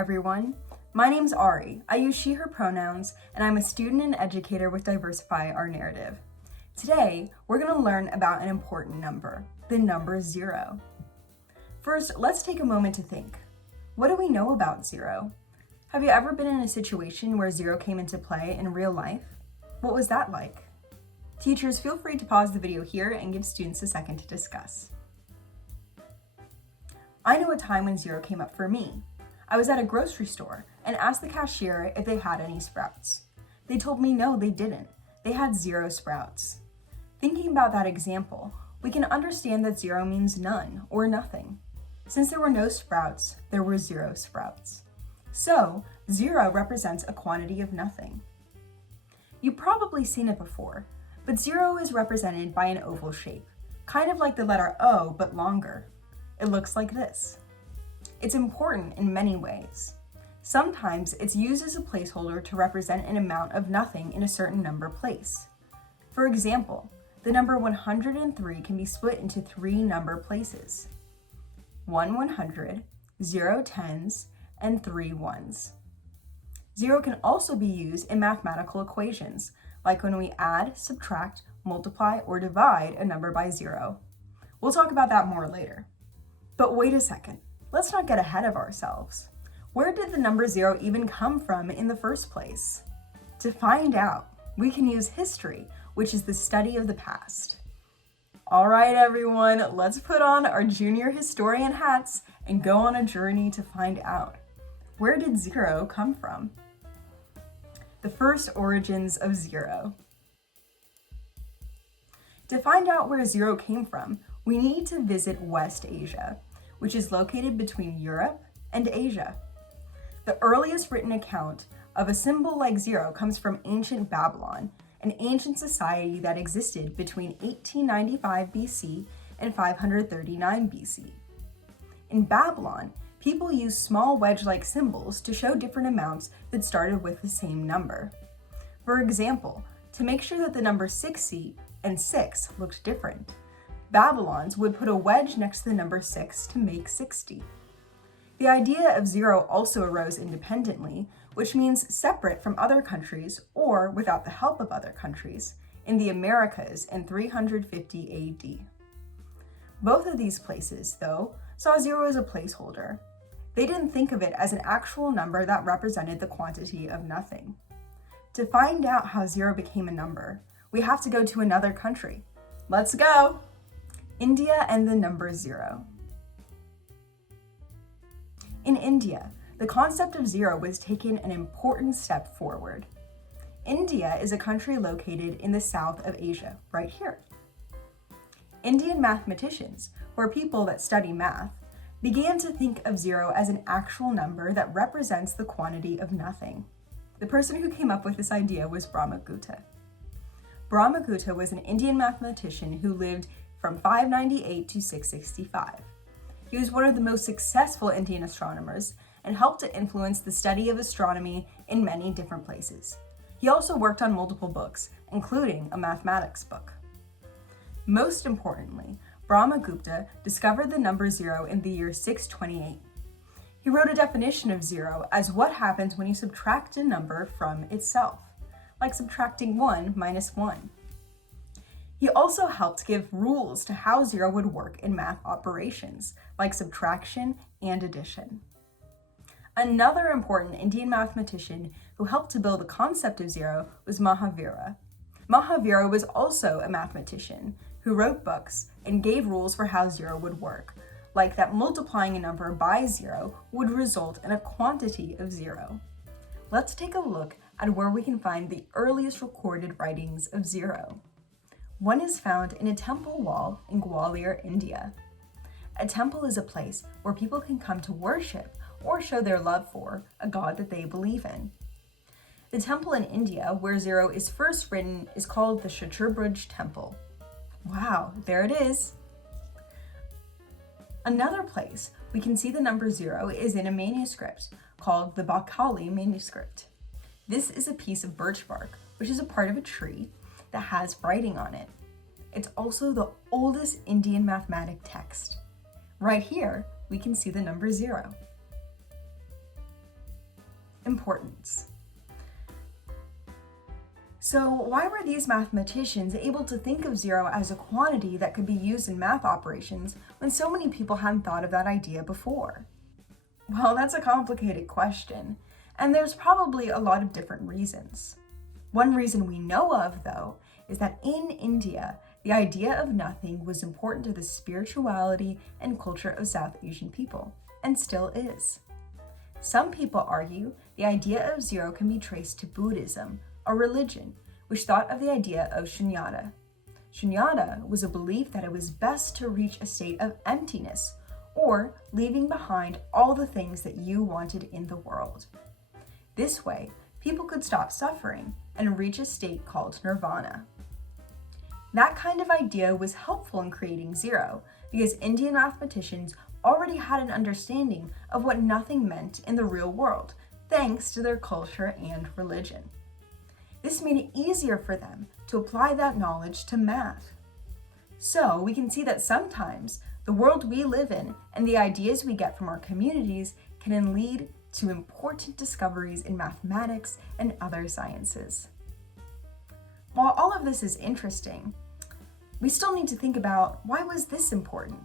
everyone. My name's Ari. I use she, her pronouns, and I'm a student and educator with Diversify Our Narrative. Today, we're going to learn about an important number, the number 0. First, let's take a moment to think. What do we know about 0? Have you ever been in a situation where 0 came into play in real life? What was that like? Teachers, feel free to pause the video here and give students a second to discuss. I know a time when 0 came up for me. I was at a grocery store and asked the cashier if they had any sprouts. They told me no, they didn't. They had 0 sprouts. Thinking about that example, we can understand that 0 means none or nothing. Since there were no sprouts, there were 0 sprouts. So, 0 represents a quantity of nothing. You've probably seen it before, but 0 is represented by an oval shape, kind of like the letter O, but longer. It looks like this. It's important in many ways. Sometimes it's used as a placeholder to represent an amount of nothing in a certain number place. For example, the number 103 can be split into 3 number places: 1 100, 0 tens, and 3 ones. 0 can also be used in mathematical equations, like when we add, subtract, multiply, or divide a number by 0. We'll talk about that more later. But wait a second, let's not get ahead of ourselves. Where did the number 0 even come from in the first place? To find out, we can use history, which is the study of the past. All right, everyone, let's put on our junior historian hats and go on a journey to find out. Where did 0 come from? The first origins of 0. To find out where 0 came from, we need to visit West Asia, which is located between Europe and Asia. The earliest written account of a symbol like 0 comes from ancient Babylon, an ancient society that existed between 1895 BC and 539 BC. In Babylon, people used small wedge-like symbols to show different amounts that started with the same number. For example, to make sure that the number 60 and 6 looked different, Babylons would put a wedge next to the number 6 to make 60. The idea of 0 also arose independently, which means separate from other countries or without the help of other countries, in the Americas in 350 AD. Both of these places, though, saw 0 as a placeholder. They didn't think of it as an actual number that represented the quantity of nothing. To find out how 0 became a number, we have to go to another country. Let's go! India and the number 0. In India, the concept of 0 was taken an important step forward. India is a country located in the south of Asia, right here. Indian mathematicians, who are people that study math, began to think of 0 as an actual number that represents the quantity of nothing. The person who came up with this idea was Brahmagupta. Brahmagupta was an Indian mathematician who lived from 598 to 665. He was one of the most successful Indian astronomers and helped to influence the study of astronomy in many different places. He also worked on multiple books, including a mathematics book. Most importantly, Brahmagupta discovered the number 0 in the year 628. He wrote a definition of 0 as what happens when you subtract a number from itself, like subtracting 1 minus 1. He also helped give rules to how 0 would work in math operations, like subtraction and addition. Another important Indian mathematician who helped to build the concept of 0 was Mahavira. Mahavira was also a mathematician who wrote books and gave rules for how 0 would work, like that multiplying a number by 0 would result in a quantity of 0. Let's take a look at where we can find the earliest recorded writings of 0. One is found in a temple wall in Gwalior, India. A temple is a place where people can come to worship or show their love for a god that they believe in. The temple in India where 0 is first written is called the Shaturbuj Temple. Wow, there it is. Another place we can see the number 0 is in a manuscript called the Bakali manuscript. This is a piece of birch bark, which is a part of a tree that has writing on it. It's also the oldest Indian mathematic text. Right here, we can see the number 0. importance. So why were these mathematicians able to think of zero as a quantity that could be used in math operations when so many people hadn't thought of that idea before? Well, that's a complicated question, and there's probably a lot of different reasons. One reason we know of, though, is that in India, the idea of nothing was important to the spirituality and culture of South Asian people, and still is. Some people argue the idea of zero can be traced to Buddhism, a religion which thought of the idea of shunyata. Shunyata was a belief that it was best to reach a state of emptiness, or leaving behind all the things that you wanted in the world. This way, people could stop suffering and reach a state called nirvana. That kind of idea was helpful in creating zero because Indian mathematicians already had an understanding of what nothing meant in the real world, thanks to their culture and religion. This made it easier for them to apply that knowledge to math. So we can see that sometimes the world we live in and the ideas we get from our communities can lead to important discoveries in mathematics and other sciences. While all of this is interesting, we still need to think about why was this important?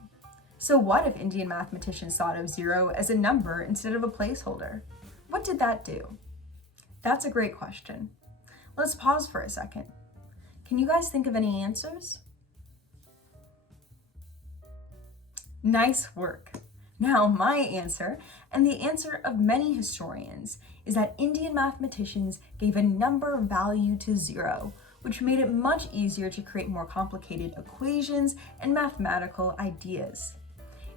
So what if Indian mathematicians thought of zero as a number instead of a placeholder? What did that do? That's a great question. Let's pause for a second. Can you guys think of any answers? Nice work. Now, my answer, and the answer of many historians, is that Indian mathematicians gave a number value to zero, which made it much easier to create more complicated equations and mathematical ideas.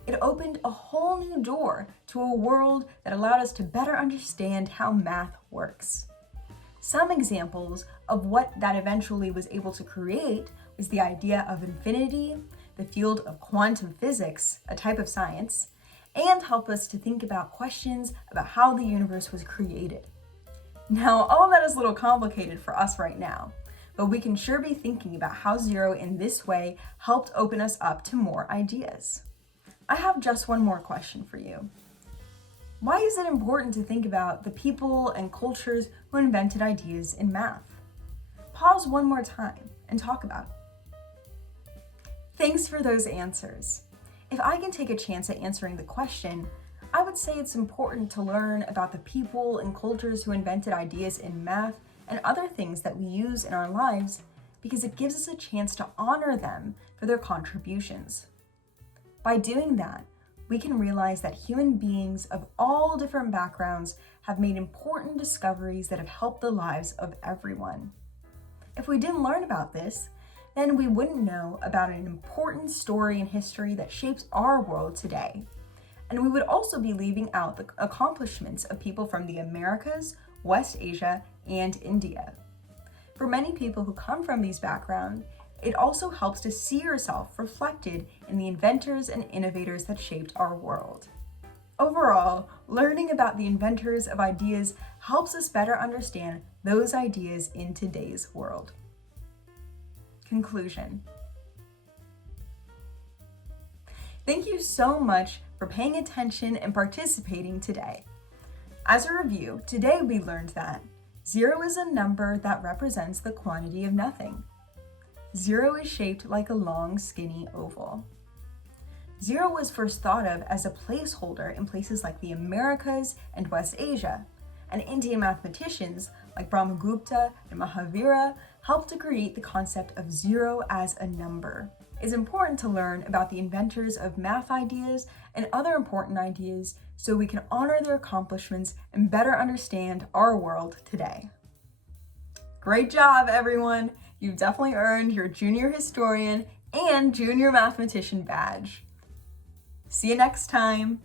It opened a whole new door to a world that allowed us to better understand how math works. Some examples of what that eventually was able to create was the idea of infinity, the field of quantum physics, a type of science, and help us to think about questions about how the universe was created. Now, all of that is a little complicated for us right now, but we can sure be thinking about how zero in this way helped open us up to more ideas. I have just one more question for you. Why is it important to think about the people and cultures who invented ideas in math? Pause one more time and talk about it. Thanks for those answers. If I can take a chance at answering the question, I would say it's important to learn about the people and cultures who invented ideas in math and other things that we use in our lives because it gives us a chance to honor them for their contributions. By doing that, we can realize that human beings of all different backgrounds have made important discoveries that have helped the lives of everyone. If we didn't learn about this, then we wouldn't know about an important story in history that shapes our world today. And we would also be leaving out the accomplishments of people from the Americas, West Asia, and India. For many people who come from these backgrounds, it also helps to see yourself reflected in the inventors and innovators that shaped our world. Overall, learning about the inventors of ideas helps us better understand those ideas in today's world. Conclusion. Thank you so much for paying attention and participating today. As a review, today we learned that zero is a number that represents the quantity of nothing. Zero is shaped like a long, skinny oval. Zero was first thought of as a placeholder in places like the Americas and West Asia, and Indian mathematicians like Brahmagupta and Mahavira helped to create the concept of zero as a number. It's important to learn about the inventors of math ideas and other important ideas so we can honor their accomplishments and better understand our world today. Great job, everyone! You've definitely earned your junior historian and junior mathematician badge. See you next time.